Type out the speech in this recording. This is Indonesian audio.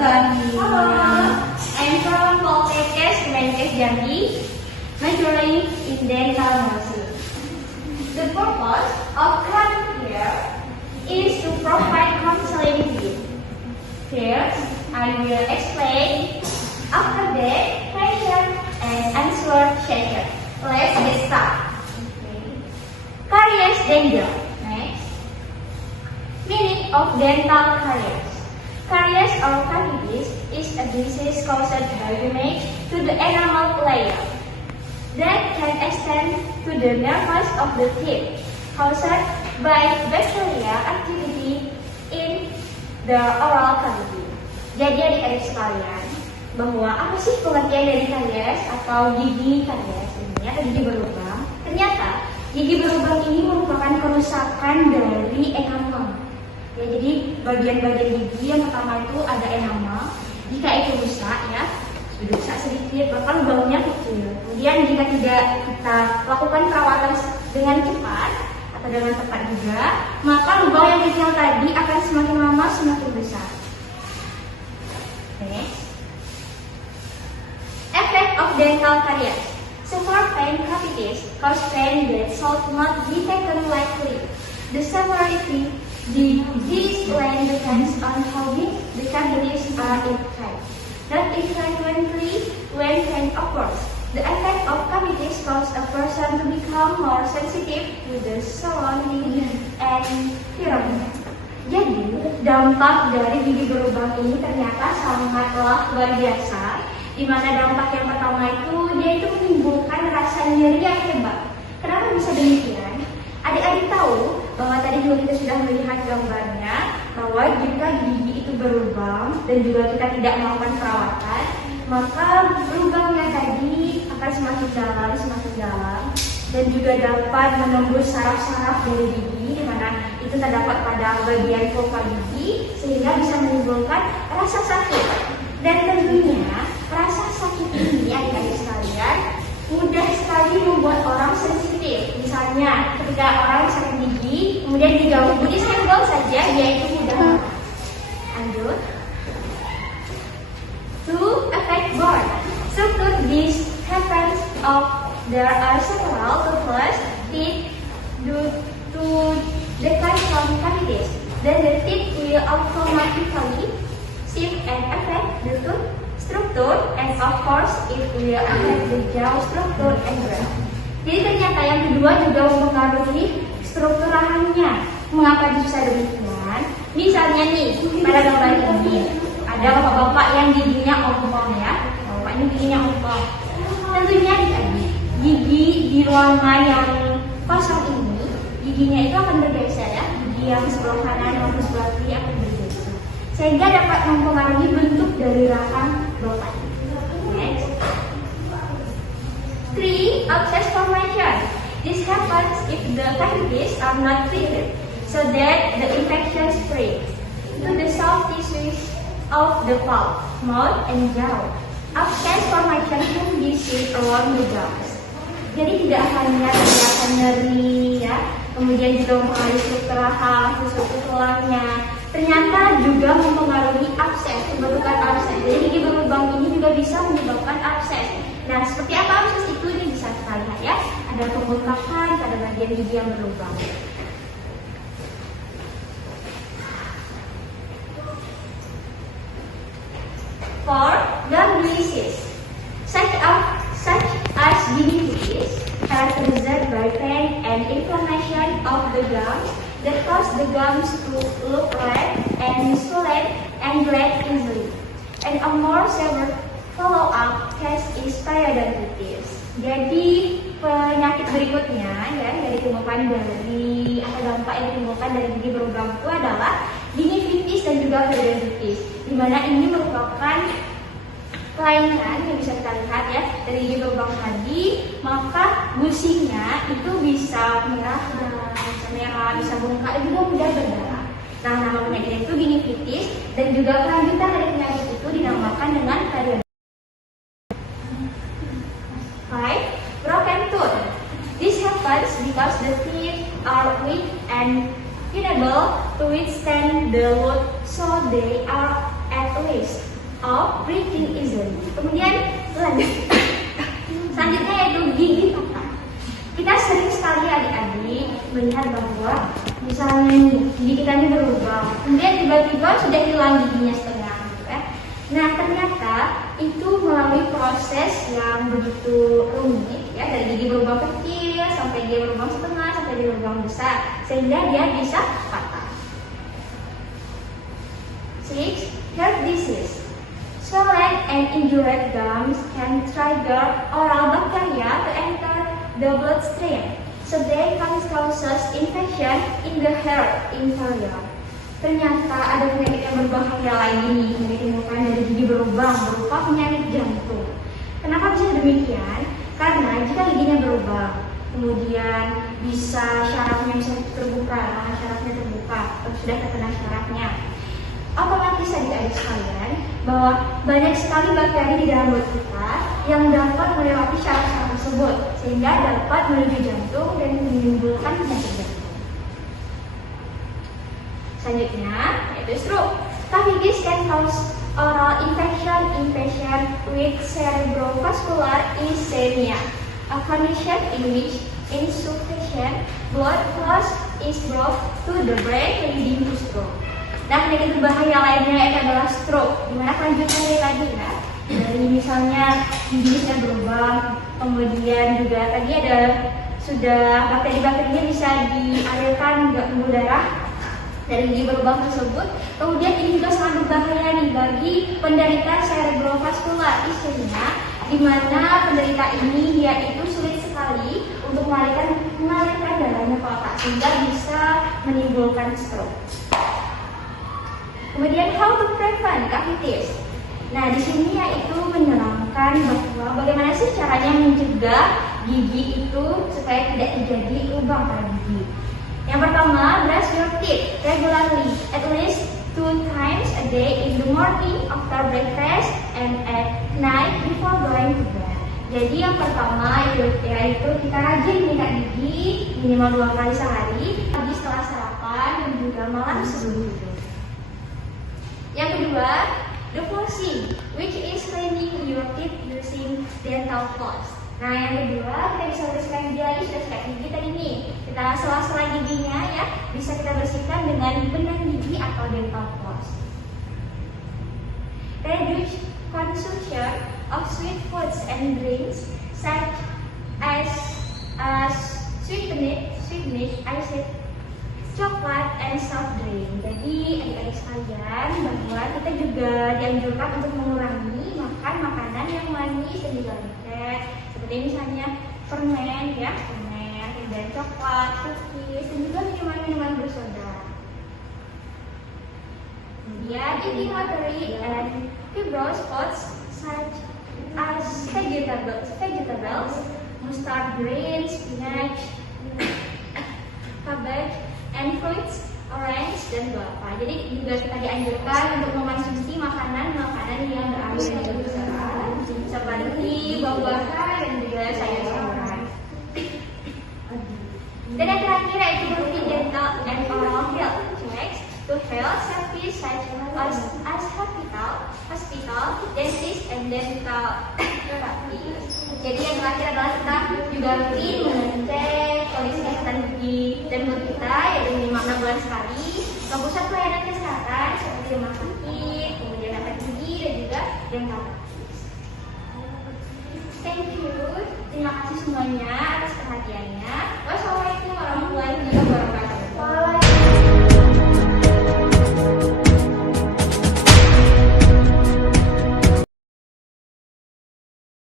Tani. I'm from Poltekkes Kemenkes Jambi, majoring in dental nursing. The purpose of coming here is to provide counseling to you. First, I will explain. After that, question and answer session. Let's get started. Caries danger. Next. Meaning of dental caries. Caries or cavities is a disease caused by damage to the enamel layer that can extend to the nerves of the teeth, caused by bacteria activity in the oral cavity. Jadi adik-adik sekalian, bahwa apa sih pengertian dari karies atau gigi karies ini atau gigi berlubang? Ternyata gigi berlubang ini merupakan kerusakan dari enamel. Ya, jadi bagian-bagian gigi yang pertama itu ada enamel. Jika itu rusak ya, sudah rusak sedikit, maka lubangnya kecil. Kemudian jika tidak kita lakukan perawatan dengan cepat atau dengan tepat juga, maka lubang yang kecil tadi akan semakin lama semakin besar. Next. Effect of dental caries. Severe pain cavities cause pain that should not be taken lightly. The severity the disease length depends on how big the cavities are in size. Not infrequently when pain occurs. The effect of cavities cause a person to become more sensitive to the surrounding environment. Jadi, dampak dari gigi berlubang ini ternyata sangatlah luar biasa. Di mana dampak yang pertama itu, dia itu menimbulkan rasa nyeri yang hebat. Kenapa bisa demikian? Adik-adik tahu bahwa tadi juga kita sudah melihat gambarnya bahwa jika gigi itu berlubang dan juga kita tidak melakukan perawatan, maka lubangnya tadi akan semakin dalam dan juga dapat menembus saraf-saraf dari gigi, di mana itu terdapat pada bagian pulpa gigi sehingga bisa menimbulkan rasa sakit. Dan tentunya rasa sakit ini adik-adik sekalian mudah sekali membuat orang sensitif. Misalnya ketika orang sakit gigi kemudian diganggu disenggol saja, dia itu mudah. Lanjut. To affect bone. So this happens of there are several toothless teeth due to decline from cavities. Then the teeth will automatically shift and affect the tooth structure, and of course it will affect the jaw structure and breath. Jadi ternyata yang kedua juga mempengaruhi struktur rahangnya. Mengapa bisa demikian? Misalnya nih, pada gambar ini ada bapak-bapak yang giginya ompong ya. Bapak ini giginya ompong. Tentunya gigi di ruangan yang kosong ini, giginya itu akan bergeser ya. Gigi yang sebelah kanan maupun sebelah kiri akan bergeser, sehingga dapat mempengaruhi bentuk dari rahang bapak. Next. 3. Abscess formation. This happens if the cavities are not treated, so that the infection spreads to the soft tissues of the palate, mouth, and jaw. Abscess formation can be seen along the gums. Jadi tidak hanya terlihat nyeri ya, kemudian juga mempengaruhi struktur rahang, struktur tulangnya. Ternyata juga mempengaruhi abses, pembentukan abses. Jadi gigi berlubang ini juga bisa menyebabkan abses. Nah, seperti apa abses itu? Ini bisa kita lihat ya. Ada pembengkakan pada bagian gigi yang berlubang. For gum disease, such as gingivitis, characterized by pain and inflammation of the gums that cause the gums to look red and swollen and bleed easily. And a more severe follow-up case is periodontitis. Jadi penyakit berikutnya ya yang ditimbulkan dari atau dampak yang ditimbulkan dari gigi berlubang itu adalah gingivitis dan juga periodontitis, di mana ini merupakan kelainan yang bisa kita lihat ya dari gigi berlubang tadi, maka gusinya itu bisa merah, bisa bengkak, dan juga mudah berdarah. Nah, nama penyakit itu gingivitis, dan juga kelanjutan dari penyakit itu dinamakan dengan periodontitis. 5. Broken tooth. This happens because the teeth are weak and unable to withstand the load, so they are at least of breathing easily. Kemudian lanjut. Selanjutnya yaitu gigi patah. Kita sering sekali adik-adik melihat bahwa misalnya gigi kita ini berubah, kemudian tiba-tiba sudah hilang giginya setengah, gitu kan? Nah ternyata itu melalui proses yang begitu rumit, ya, dari gigi berubah kecil sampai dia berubah setengah sampai dia berubah besar, sehingga dia bisa patah. 6. Heart disease. Swollen and injured gums can trigger oral bacteria to enter the bloodstream, so they can cause infection in the heart interior. Ternyata ada penyakit yang berbahaya lagi nih yang ditemukan dari gigi berlubang berupa penyakit jantung. Kenapa bisa demikian? Karena jika giginya berlubang, kemudian bisa syarafnya bisa terbuka, syarafnya terbuka, atau sudah terkena syarafnya, otomatis adik-adik sekalian bahwa banyak sekali bakteri di dalam mulut kita yang dapat melewati syaraf-syaraf tersebut sehingga dapat menuju jantung dan menimbulkan penyakit jantung. Selanjutnya yaitu stroke. Staphylococcus can cause oral infection in patient with cerebrovascular ischemia, a condition in which insufficient blood flow is brought to the brain leading to stroke. Nah, penyakit berbahaya lainnya itu adalah stroke, dimana kelanjutan dari tadi ya, dari misalnya giginya berubah, kemudian juga tadi ada sudah bakteri-bakterinya bisa dialirkan ke pembuluh darah dari gigi berubah tersebut. Kemudian ini juga sangat berbahaya nih bagi penderita cerebrovascular ischemia, di mana penderita ini dia itu sulit sekali untuk mengalirkan darahnya ke otak sehingga bisa menimbulkan stroke. Kemudian how to prevent cavities. Nah, di sini yaitu menerangkan bahwa bagaimana sih caranya mencegah gigi itu supaya tidak terjadi lubang pada gigi. Yang pertama, brush your teeth regularly, at least 2 times a day in the morning after breakfast and at night before going to bed. Jadi yang pertama yaitu kita rajin menyikat gigi minimal 2 kali sehari, pagi setelah sarapan dan juga malam sebelum tidur. Yang kedua, the flossing, which is cleaning your teeth using dental floss. Nah, yang kedua, kita bisa bersihkan gigi lagi, sudah sikat gigi tadi nih. Kita sela-sela giginya ya, bisa kita bersihkan dengan benang gigi atau dental floss. Reduce consumption of sweet foods and drinks such as sweetened iced coklat and soft drink. Jadi adik-adik sekalian bahwa kita juga dianjurkan untuk mengurangi makan makanan yang manis dan juga lengket, seperti misalnya permen ya, dan coklat, cookies, dan juga minuman-minuman bersoda. Kemudian eating watery and fibrous foods such as vegetables, mustard greens, spinach, cabbage, and fruits, orange, dan guava. Jadi juga kita dianjurkan untuk mengonsumsi makanan-makanan yang berambil dari sayuran seperti buah-buahan dan juga sayur-sayuran. Dan yang terakhir yaitu routine dental and oral health checks to health service such as hospital, dentist, and dental therapy. Jadi yang terakhir adalah kita juga rutin mengecek kondisi kesehatan gigi dan mulut kita, yaitu minimal 6 bulan sekali ke pusat pelayanan kesehatan seperti rumah sakit, kemudian dokter gigi dan juga dental. Thank you, terima kasih semuanya.